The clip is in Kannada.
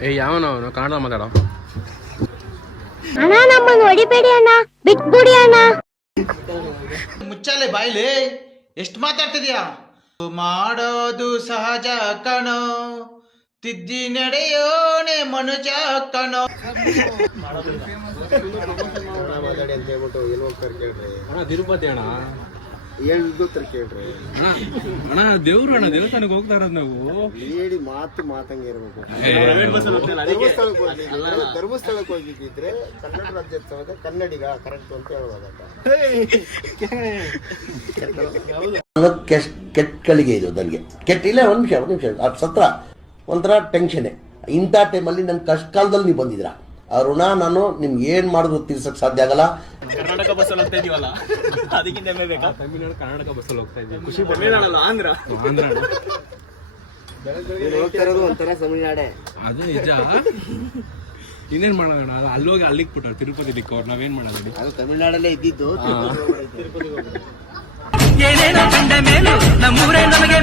ಏ ಯಾವನ ಅವನು ಕನ್ನಡ ಮಾತಾಡೋ ಅಣ್ಣ ನಮ್ಮನ್ನು ಹೊಡಿಬೇಡಿ ಅಣ್ಣ ಬಿಟ್ಬಿಡಿ ಅಣ್ಣ ಮುಚ್ಚಾಲೆ ಬಾಯ್ಲಿ ಎಷ್ಟು ಮಾತಾಡ್ತಿದ್ಯಾ ಮಾಡೋದು ಸಹಜ ಕಣೋ ತಿದ್ದಿ ನಡೆಯೋನೆ ಮನುಜ ಕಣೋ ತಿರುಪತಿ ಅಣ್ಣ ಕೇಳ್ರಿ ಅಣ್ಣ ದೇವ್ರು ಅಣ್ಣ ದೇವಸ್ಥಾನಕ್ಕೆ ಹೋಗ್ತಾ ಇರೋದು ನಾವು ಹೇಳಿ ಮಾತಂಗೆ ಇರ್ಬೇಕು ಧರ್ಮಸ್ಥಳಕ್ಕೆ ಹೋಗಿದ್ದಿದ್ರೆ ಕನ್ನಡ ರಾಜ್ಯೋತ್ಸವದ ಕನ್ನಡಿಗ ಕರೆಕ್ಟ್ ಅಂತ ಹೇಳ್ಬೋದ ಕೆಟ್ಟಗಳಿಗೆ ಇದು ನನಗೆ ಕೆಟ್ಟ ಇಲ್ಲ ಒಂದು ನಿಮಿಷ ಸತ್ರ ಒಂಥರ ಟೆನ್ಷನ್ ಇಂಥ ಟೈಮಲ್ಲಿ ನನ್ನ ಕಷ್ಟ ಕಾಲದಲ್ಲಿ ನೀವು ಬಂದಿದ್ರ ಆ ಋಣ ನಾನು ನಿಮ್ಗೆ ಏನ್ ಮಾಡಿದ್ರು ತೀರ್ಸಕ್ ಸಾಧ್ಯ ಆಗಲ್ಲ. ಕರ್ನಾಟಕ ಬಸ್ಸಲ್ಲಿ ಹೋಗ್ತಾ ಇದೀವಲ್ಲ ಅದಕ್ಕಿಂತ ಬೇಕಾ ತಮಿಳ್ನಾಡು ಕರ್ನಾಟಕ ಬಸ್ಸಲ್ಲಿ ಹೋಗ್ತಾ ಇದ್ದೀವಿ ಖುಷಿ ತಮಿಳ್ನಾಡಲ್ಲ ಆಂಧ್ರ ಹೋಗ್ತಾ ಇರೋದು ಒಂಥರ ತಮಿಳ್ನಾಡೆ ಅದು ನಿಜ. ಇನ್ನೇನ್ ಮಾಡೋಣ ಅಲ್ಲೋಗಿ ಅಲ್ಲಿಗೆ ಬಿಟ್ಟ ತಿರುಪತಿ ದಿಕ್ಕ ಅವ್ರು ನಾವೇನ್ ಮಾಡೋದು ಅದು ತಮಿಳ್ನಾಡಲ್ಲೇ ಇದ್ದಿದ್ದು ಏನೇನೋ ಕಂಡ ಮೇಲೂ ನಮ್ಮೂರೇ ನಮಗೆ